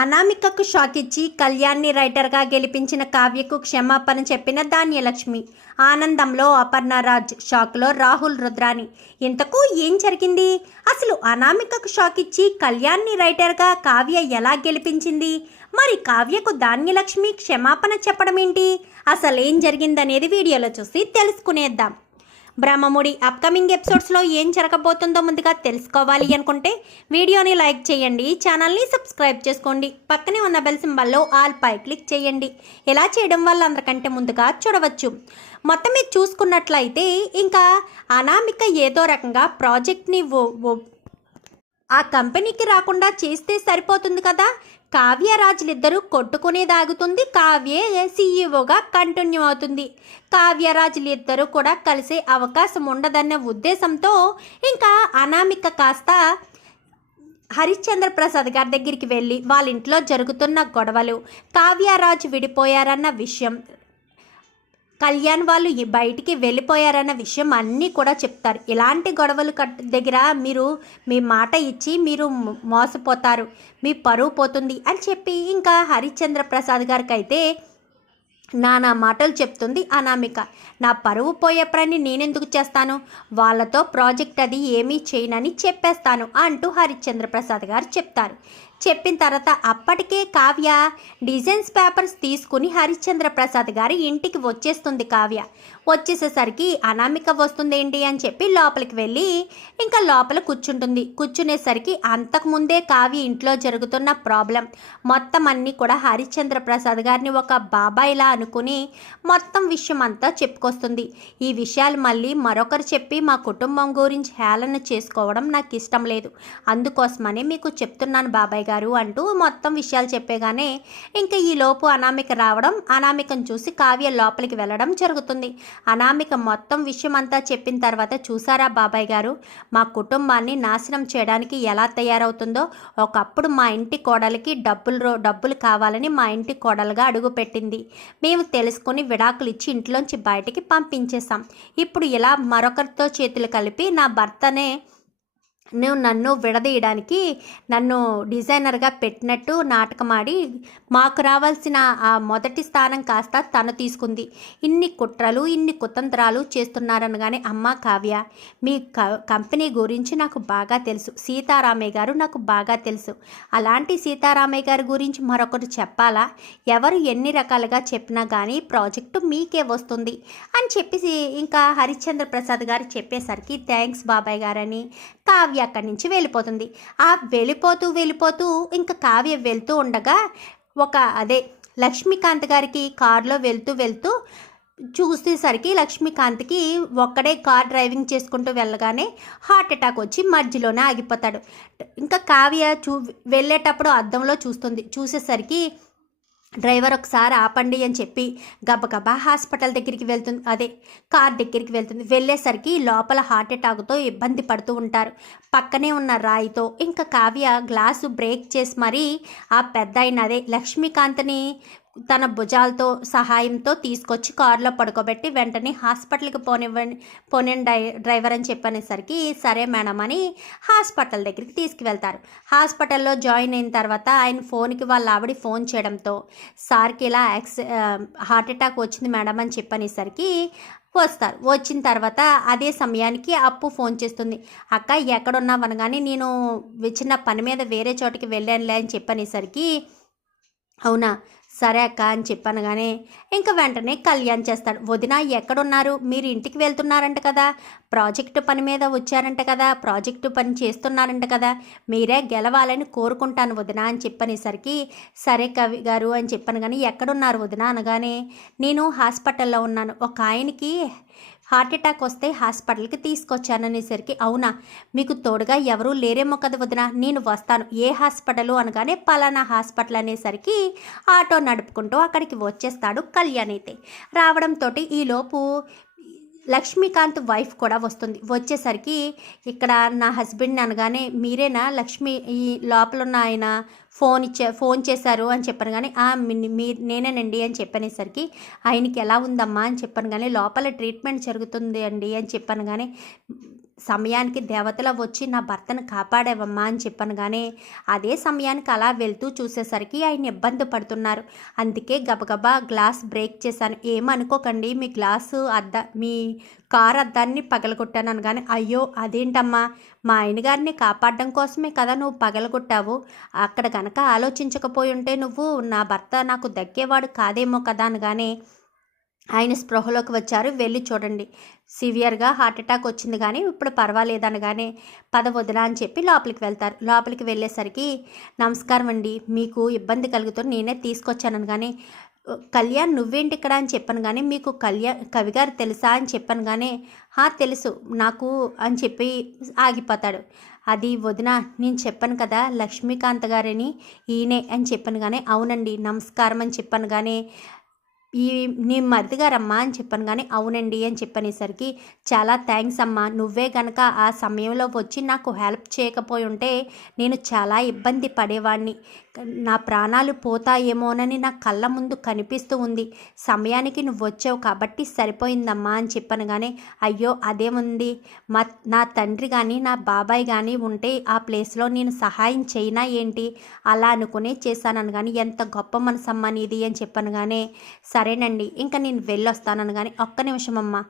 అనామికకు shock ఇచ్చి కళ్యాణ్ని రైటర్గా గెలిపించిన కావ్యకు క్షమాపణ చెప్పిన ధాన్యలక్ష్మి. ఆనందంలో అపర్ణరాజ్, షాక్లో రాహుల్ రుద్రాని. ఇంతకు ఏం జరిగింది? అసలు అనామికకు షాక్ ఇచ్చి కళ్యాణ్ని రైటర్గా కావ్య ఎలా గెలిపించింది? మరి కావ్యకు ధాన్యలక్ష్మి క్షమాపణ చెప్పడం ఏంటి? అసలు ఏం జరిగిందనేది వీడియోలో చూసి తెలుసుకునేద్దాం. బ్రహ్మముడి అప్కమింగ్ ఎపిసోడ్స్లో ఏం జరగబోతుందో ముందుగా తెలుసుకోవాలి అనుకుంటే వీడియోని లైక్ చేయండి, ఛానల్ని సబ్స్క్రైబ్ చేసుకోండి, పక్కనే ఉన్న బెల్ సింబల్లో ఆల్ పై క్లిక్ చేయండి. ఇలా చేయడం వల్ల అందరికంటే ముందుగా చూడవచ్చు. మొత్తం మీద చూసుకున్నట్లయితే ఇంకా అనామిక ఏదో రకంగా ప్రాజెక్ట్ని ఆ కంపెనీకి రాకుండా చేస్తే సరిపోతుంది కదా. కావ్యరాజులిద్దరూ కొట్టుకునేదాగుతుంది. కావ్య సీఈఓగా కంటిన్యూ అవుతుంది. కావ్యరాజులిద్దరూ కూడా కలిసే అవకాశం ఉండదన్న ఉద్దేశంతో ఇంకా అనామిక కాస్త హరిశ్చంద్ర ప్రసాద్ గారి దగ్గరికి వెళ్ళి వాళ్ళ ఇంట్లో జరుగుతున్న గొడవలు, కావ్యరాజు విడిపోయారన్న విషయం, కళ్యాణ్ వాళ్ళు బయటికి వెళ్ళిపోయారన్న విషయం అన్నీ కూడా చెప్తారు. ఇలాంటి గొడవలు దగ్గర మీరు మీ మాట ఇచ్చి మీరు మోసపోతారు, మీ పరువు పోతుంది అని చెప్పి ఇంకా హరిశ్చంద్ర ప్రసాద్ గారికి అయితే నానా మాటలు చెప్తుంది అనామిక. నా పరువు పోయే పని నేనెందుకు చేస్తాను, వాళ్ళతో ప్రాజెక్ట్ అది ఏమీ చేయనని చెప్పేస్తాను అంటూ హరిశ్చంద్ర ప్రసాద్ గారు చెప్తారు. చెప్పిన తర్వాత అప్పటికే కావ్య డిజైన్స్ పేపర్స్ తీసుకుని హరిశ్చంద్ర ప్రసాద్ గారి ఇంటికి వచ్చేస్తుంది. కావ్య వచ్చేసేసరికి అనామిక వస్తుంది ఏంటి అని చెప్పి లోపలికి వెళ్ళి ఇంకా లోపల కూర్చుంటుంది. కూర్చునేసరికి అంతకుముందే కావ్య ఇంట్లో జరుగుతున్న ప్రాబ్లం మొత్తం అన్నీ కూడా హరిశ్చంద్ర ప్రసాద్ గారిని ఒక బాబాయిలా అనుకుని మొత్తం విషయం అంతా చెప్పుకొస్తుంది. ఈ విషయాలు మళ్ళీ మరొకరు చెప్పి మా కుటుంబం గురించి హేళన చేసుకోవడం నాకు ఇష్టం లేదు, అందుకోసమనే మీకు చెప్తున్నాను బాబాయ్ గారు అంటూ మొత్తం విషయాలు చెప్పేగానే ఇంకా ఈలోపు అనామిక రావడం, అనామికను చూసి కావ్య లోపలికి వెళ్ళడం జరుగుతుంది. అనామిక మొత్తం విషయం అంతా చెప్పిన తర్వాత, చూసారా బాబాయ్ గారు, మా కుటుంబాన్ని నాశనం చేయడానికి ఎలా తయారవుతుందో. ఒకప్పుడు మా ఇంటి కోడలికి డబ్బులు కావాలని మా ఇంటి కోడలుగా అడుగుపెట్టింది. మేము తెలుసుకుని విడాకులు ఇచ్చి ఇంట్లోంచి బయటికి పంపించేశాం. ఇప్పుడు ఇలా మరొకరితో చేతులు కలిపి నా భర్తనే నన్ను విడదీయడానికి నన్ను డిజైనర్గా పెట్టినట్టు నాటకమాడి మాకు రావాల్సిన ఆ మొదటి స్థానం కాస్త తను తీసుకుంది. ఇన్ని కుట్రలు ఇన్ని కుతంత్రాలు చేస్తున్నారనగానే, అమ్మ కావ్య, మీ కంపెనీ గురించి నాకు బాగా తెలుసు, సీతారామయ్య గారు నాకు బాగా తెలుసు. అలాంటి సీతారామయ్య గారి గురించి మరొకరు చెప్పాలా? ఎవరు ఎన్ని రకాలుగా చెప్పినా కానీ ప్రాజెక్టు మీకే వస్తుంది అని చెప్పేసి ఇంకా హరిశ్చంద్ర ప్రసాద్ గారు చెప్పేసరికి థ్యాంక్స్ బాబాయ్ గారని కావ్య అక్కడి నుంచి వెళ్ళిపోతుంది. ఆ వెళ్ళిపోతూ ఇంకా కావ్య వెళ్తూ ఉండగా లక్ష్మీకాంత్ గారికి కారులో వెళ్తూ చూసేసరికి లక్ష్మీకాంత్కి ఒక్కడే కార్ డ్రైవింగ్ చేసుకుంటూ వెళ్ళగానే హార్ట్ అటాక్ వచ్చి మధ్యలోనే ఆగిపోతాడు. ఇంకా కావ్య వెళ్ళేటప్పుడు అద్దంలో చూసేసరికి డ్రైవర్ ఒకసారి ఆపండి అని చెప్పి గబగబా హాస్పిటల్ దగ్గరికి వెళ్తుంది, కార్ దగ్గరికి వెళ్తుంది. వెళ్ళేసరికి లోపల హార్ట్ అటాక్తో ఇబ్బంది పడుతూ ఉంటారు. పక్కనే ఉన్న రాయితో ఇంకా కావ్య గ్లాసు బ్రేక్ చేసి మరీ ఆ పెద్ద అయిన లక్ష్మీకాంత్ని తన భుజాలతో సహాయంతో తీసుకొచ్చి కారులో పడుకోబెట్టి వెంటనే హాస్పిటల్కి పోని డ్రైవర్ అని చెప్పనేసరికి సరే మేడం అని హాస్పిటల్ దగ్గరికి తీసుకువెళ్తారు. హాస్పిటల్లో జాయిన్ అయిన తర్వాత ఆయన ఫోన్కి వాళ్ళ ఆవిడ ఫోన్ చేయడంతో సార్కి ఇలా హార్ట్ అటాక్ వచ్చింది మేడం అని చెప్పనేసరికి వస్తారు. వచ్చిన తర్వాత అదే సమయానికి అప్పు ఫోన్ చేస్తుంది. అక్క ఎక్కడున్నావు అనగానే, నేను చిన్న పని మీద వేరే చోటికి వెళ్ళానులే అని చెప్పనేసరికి, అవునా సరే అక్క అని చెప్పాను. కానీ ఇంకా వెంటనే కళ్యాణ్ చేస్తాడు. వదిన ఎక్కడున్నారు, మీరు ఇంటికి వెళ్తున్నారంట కదా, ప్రాజెక్టు పని మీద వచ్చారంట కదా, ప్రాజెక్టు పని చేస్తున్నారంట కదా, మీరే గెలవాలని కోరుకుంటాను వదిన అని చెప్పనేసరికి సరే కవి గారు అని చెప్పాను. కానీ ఎక్కడున్నారు వదిన అనగానే, నేను హాస్పిటల్లో ఉన్నాను, ఒక ఆయనకి హార్ట్ అటాక్ వస్తే హాస్పిటల్కి తీసుకొచ్చాననేసరికి, అవునా మీకు తోడుగా ఎవరూ లేరేమో కదా వదిన, నేను వస్తాను, ఏ హాస్పిటల్ అనగానే పలానా హాస్పిటల్ అనేసరికి ఆటో నడుపుకుంటూ అక్కడికి వచ్చేస్తాడు కళ్యాణ్. అయితే రావడంతో ఈలోపు లక్ష్మీకాంత్ వైఫ్ కూడా వస్తుంది. వచ్చేసరికి ఇక్కడ నా హస్బెండ్ అనగానే, మీరేనా లక్ష్మి, ఈ లోపల ఉన్న ఆయన ఫోన్ చేశారు అని చెప్పాను. కానీ నేనేనండి అని చెప్పనేసరికి, ఆయనకి ఎలా ఉందమ్మా అని చెప్పాను. కానీ లోపల ట్రీట్మెంట్ జరుగుతుంది అండి అని చెప్పాను. కానీ సమయానికి దేవతల వచ్చి నా భర్తను కాపాడావమ్మా అని చెప్పాను. కానీ అదే సమయానికి అలా వెళ్తూ చూసేసరికి ఆయన ఇబ్బంది పడుతున్నారు. అందుకే గబగబా గ్లాస్ బ్రేక్ చేశాను. ఏమనుకోకండి, మీ కారు అద్దాన్ని పగలగొట్టాను. కానీ అయ్యో అదేంటమ్మా, మా ఆయన గారిని కాపాడడం కోసమే కదా నువ్వు పగలగొట్టావు. అక్కడ కనుక ఆలోచించకపోయి ఉంటే నువ్వు నా భర్త నాకు దక్కేవాడు కాదేమో కదా అనగానే ఆయన స్పృహలోకి వచ్చారు. వెళ్ళి చూడండి, సివియర్గా హార్ట్అటాక్ వచ్చింది కానీ ఇప్పుడు పర్వాలేదనగానే పద వదిన అని చెప్పి లోపలికి వెళ్తారు. లోపలికి వెళ్ళేసరికి నమస్కారం అండి, మీకు ఇబ్బంది కలుగుతుంది, నేనే తీసుకొచ్చాను. కానీ కళ్యాణ్ నువ్వేంటి ఇక్కడ అని చెప్పాను. కానీ మీకు కవిగారు తెలుసా అని చెప్పాను. కానీ తెలుసు నాకు అని చెప్పి ఆగిపోతాడు. అది వదిన, నేను చెప్పాను కదా లక్ష్మీకాంత్ గారని, ఈయనే అని చెప్పాను. కానీ అవునండి నమస్కారం అని చెప్పాను. కానీ నీ మరిది గారమ్మా అని చెప్పాను. కానీ అవునండి అని చెప్పనేసరికి చాలా థ్యాంక్స్ అమ్మా, నువ్వే గనక ఆ సమయంలో వచ్చి నాకు హెల్ప్ చేయకపోయి ఉంటే నేను చాలా ఇబ్బంది పడేవాడిని, నా ప్రాణాలు పోతాయేమోనని నా కళ్ళ ముందు కనిపిస్తూ ఉంది. సమయానికి నువ్వు వచ్చావు కాబట్టి సరిపోయిందమ్మా అని చెప్పాను. కానీ అయ్యో అదేముంది, నా తండ్రి కానీ నా బాబాయ్ కానీ ఉంటే ఆ ప్లేస్లో నేను సహాయం చేయనా ఏంటి, అలా అనుకునే చేశానని. కానీ ఎంత గొప్ప మనసమ్మా నీది అని చెప్పాను. కానీ సరేనండి ఇంకా నేను వెళ్ళొస్తానని. కానీ ఒక్క నిమిషం అమ్మా,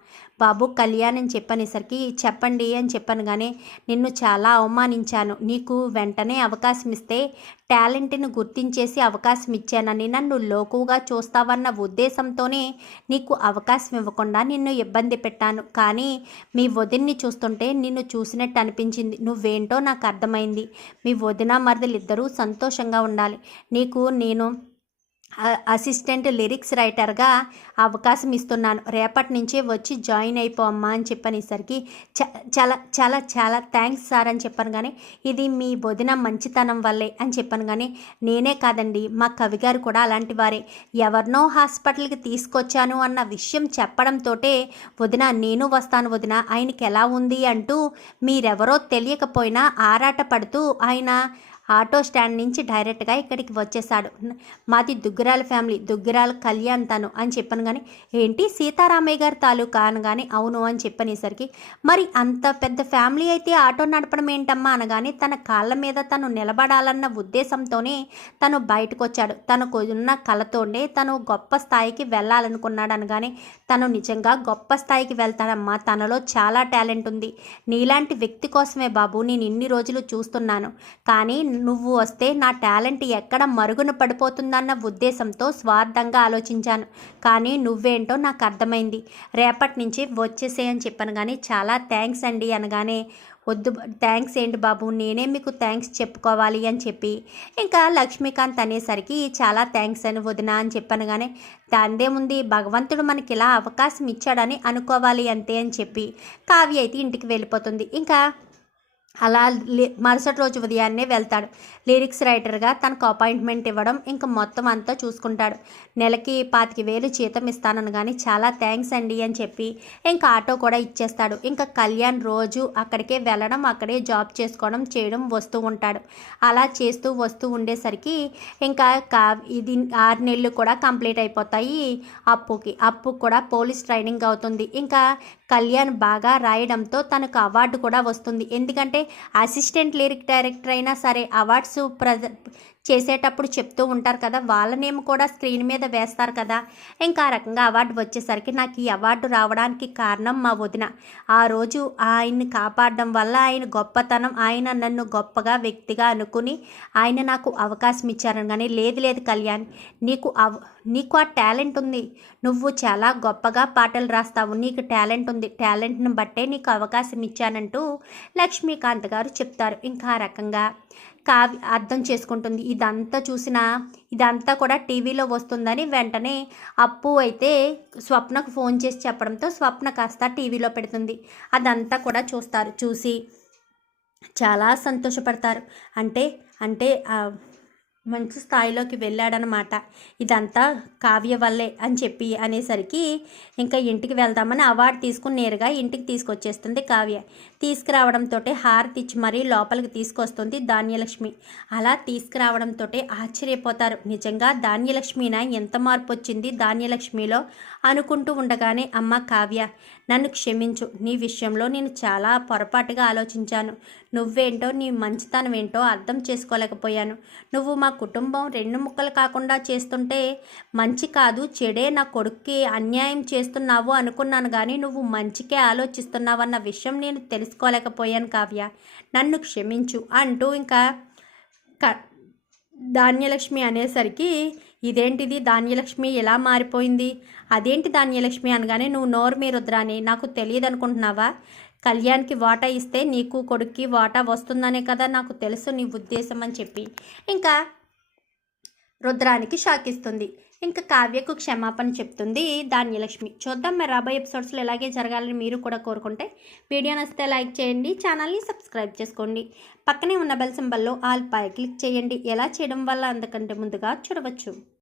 బాబు కళ్యాణ్ అని చెప్పనేసరికి చెప్పండి అని చెప్పాను. కానీ నిన్ను చాలా అవమానించాను, నీకు వెంటనే అవకాశం ఇస్తే టాలెంట్ని గుర్తించేసి అవకాశం ఇచ్చానని, నన్ను లోకుగా చూస్తావన్న ఉద్దేశంతోనే నీకు అవకాశం ఇవ్వకుండా నిన్ను ఇబ్బంది పెట్టాను. కానీ మీ వదిన్ని చూస్తుంటే నిన్ను చూసినట్టు అనిపించింది, నువ్వేంటో నాకు అర్థమైంది. మీ వదిన మరదలు ఇద్దరూ సంతోషంగా ఉండాలి. నీకు నేను అసిస్టెంట్ లిరిక్స్ రైటర్గా అవకాశం ఇస్తున్నాను, రేపటి నుంచే వచ్చి జాయిన్ అయిపోమ్మా అని చెప్పనేసరికి చాలా చాలా చాలా థ్యాంక్స్ సార్ అని చెప్పాను. కానీ ఇది మీ వదిన మంచితనం వల్లే అని చెప్పాను. కానీ నేనే కాదండి, మా కవిగారు కూడా అలాంటి వారే. ఎవరినో హాస్పిటల్కి తీసుకొచ్చాను అన్న విషయం చెప్పడంతో వదిన నేను వస్తాను వదిన, ఆయనకి ఎలా ఉంది అంటూ మీరెవరో తెలియకపోయినా ఆరాట పడుతూ ఆయన ఆటో స్టాండ్ నుంచి డైరెక్ట్గా ఇక్కడికి వచ్చేసాడు. మాది దుగ్గిరాల ఫ్యామిలీ, దుగ్గిరాల కళ్యాణ్ తను అని చెప్పాను. కానీ ఏంటి సీతారామయ్య గారి తాలూకా అనగానే అవును అని చెప్పనేసరికి మరి అంత పెద్ద ఫ్యామిలీ అయితే ఆటో నడపడం ఏంటమ్మా అనగానే తన కాళ్ళ మీద తను నిలబడాలన్న ఉద్దేశంతోనే తను బయటకు వచ్చాడు. తనకు ఉన్న కళతోనే తను గొప్ప స్థాయికి వెళ్ళాలనుకున్నాడు అనగానే తను నిజంగా గొప్ప స్థాయికి వెళ్తాడమ్మా, తనలో చాలా టాలెంట్ ఉంది. నీలాంటి వ్యక్తి కోసమే బాబు నేను ఇన్ని రోజులు చూస్తున్నాను. కానీ నువ్వు వస్తే నా టాలెంట్ ఎక్కడ మరుగున పడిపోతుందన్న ఉద్దేశంతో స్వార్థంగా ఆలోచించాను. కానీ నువ్వేంటో నాకు అర్థమైంది, రేపటి నుంచి వచ్చేసే అని చెప్పాను. కానీ చాలా థ్యాంక్స్ అండి అనగానే వద్దు థ్యాంక్స్ ఏంటి బాబు, నేనే మీకు థ్యాంక్స్ చెప్పుకోవాలి అని చెప్పి ఇంకా లక్ష్మీకాంత్ అనేసరికి చాలా థ్యాంక్స్ అని వదిన అని చెప్పాను. కానీ దాందేముంది, భగవంతుడు మనకి ఇలా అవకాశం ఇచ్చాడని అనుకోవాలి అంతే అని చెప్పి కావ్య అయితే ఇంటికి వెళ్ళిపోతుంది. ఇంకా అలా మరుసటి రోజు ఉదయాన్నే వెళ్తాడు. లిరిక్స్ రైటర్గా తనకు అపాయింట్మెంట్ ఇవ్వడం ఇంకా మొత్తం అంతా చూసుకుంటాడు. నెలకి 25,000 జీతం ఇస్తానని. కానీ చాలా థ్యాంక్స్ అండి అని చెప్పి ఇంకా ఆటో కూడా ఇచ్చేస్తాడు. ఇంకా కళ్యాణ్ రోజు అక్కడికే వెళ్ళడం, అక్కడే జాబ్ చేసుకోవడం చేయడం వస్తూ ఉంటాడు. అలా చేస్తూ వస్తూ ఉండేసరికి ఇంకా ఇది 6 నెలలు కూడా కంప్లీట్ అయిపోతాయి. అప్పు కూడా పోలీస్ ట్రైనింగ్ అవుతుంది. ఇంకా కళ్యాణ్ బాగా రాయడంతో తనకు అవార్డు కూడా వస్తుంది. ఎందుకంటే అసిస్టెంట్ లిరిక్ డైరెక్టర్ అయినా సరే అవార్డ్స్ చేసేటప్పుడు చెప్తూ ఉంటారు కదా, వాళ్ళనేమో కూడా స్క్రీన్ మీద వేస్తారు కదా. ఇంకా ఆ రకంగా అవార్డు వచ్చేసరికి నాకు ఈ అవార్డు రావడానికి కారణం మా వదిన. ఆ రోజు ఆయన్ని కాపాడడం వల్ల ఆయన గొప్పతనం, ఆయన నన్ను గొప్పగా వ్యక్తిగా అనుకుని ఆయన నాకు అవకాశం ఇచ్చారని. కానీ లేదు కళ్యాణ్, నీకు ఆ టాలెంట్ ఉంది, నువ్వు చాలా గొప్పగా పాటలు రాస్తావు, నీకు టాలెంట్ ఉంది, టాలెంట్ని బట్టే నీకు అవకాశం ఇచ్చానంటూ లక్ష్మీకాంత్ గారు చెప్తారు. ఇంకా ఆ రకంగా కావ్య అర్థం చేసుకుంటుంది. ఇదంతా కూడా టీవీలో వస్తుందని వెంటనే అప్పు అయితే స్వప్నకు ఫోన్ చేసి చెప్పడంతో స్వప్న కాస్త టీవీలో పెడుతుంది. అదంతా కూడా చూసి చాలా సంతోషపడతారు. అంటే మంచి స్థాయిలోకి వెళ్ళాడనమాట, ఇదంతా కావ్య వల్లే అని చెప్పి అనేసరికి ఇంకా ఇంటికి వెళ్దామని అవార్డు తీసుకుని నేరుగా ఇంటికి తీసుకొచ్చేస్తుంది కావ్య. తీసుకురావడంతో హారతి ఇచ్చి మరీ లోపలికి తీసుకొస్తుంది ధాన్యలక్ష్మి. అలా తీసుకురావడంతో ఆశ్చర్యపోతారు. నిజంగా ధాన్యలక్ష్మినా ఎంత మార్పు వచ్చింది ధాన్యలక్ష్మిలో అనుకుంటూ ఉండగానే, అమ్మ కావ్య, నన్ను క్షమించు. నీ విషయంలో నేను చాలా పొరపాటుగా ఆలోచించాను. నువ్వేంటో నీ మంచితనం ఏంటో అర్థం చేసుకోలేకపోయాను. నువ్వు మా కుటుంబం రెండు ముక్కలు కాకుండా చేస్తుంటే మంచి కాదు చెడే నా కొడుక్కి అన్యాయం చేస్తున్నావు అనుకున్నాను, కానీ నువ్వు మంచికే ఆలోచిస్తున్నావన్న విషయం నేను తెలుసుకోలేకపోయాను కావ్య, నన్ను క్షమించు అంటూ ఇంకా ధాన్యలక్ష్మి అనేసరికి, ఇదేంటిది ధాన్యలక్ష్మి ఎలా మారిపోయింది, అదేంటి ధాన్యలక్ష్మి అనగానే, నువ్వు నోరు మీ రుద్రాని, నాకు తెలియదు అనుకుంటున్నావా? కళ్యాణ్కి వాటా ఇస్తే నీకు కొడుక్కి వాటా వస్తుందనే కదా నాకు తెలుసు నీ ఉద్దేశం అని చెప్పి ఇంకా రుద్రానికి షాక్ ఇస్తుంది. ఇంకా కావ్యకు క్షమాపణ చెప్తుంది ధాన్యలక్ష్మి. చూద్దాం మరి రాబోయే ఎపిసోడ్స్లో ఇలాగే జరగాలని మీరు కూడా కోరుకుంటే వీడియో నచ్చితే లైక్ చేయండి, ఛానల్ని సబ్స్క్రైబ్ చేసుకోండి, పక్కనే ఉన్న బెల్ సింబల్లో ఆల్ పై క్లిక్ చేయండి. ఎలా చేయడం వల్ల అందుకంటే ముందుగా చూడవచ్చు.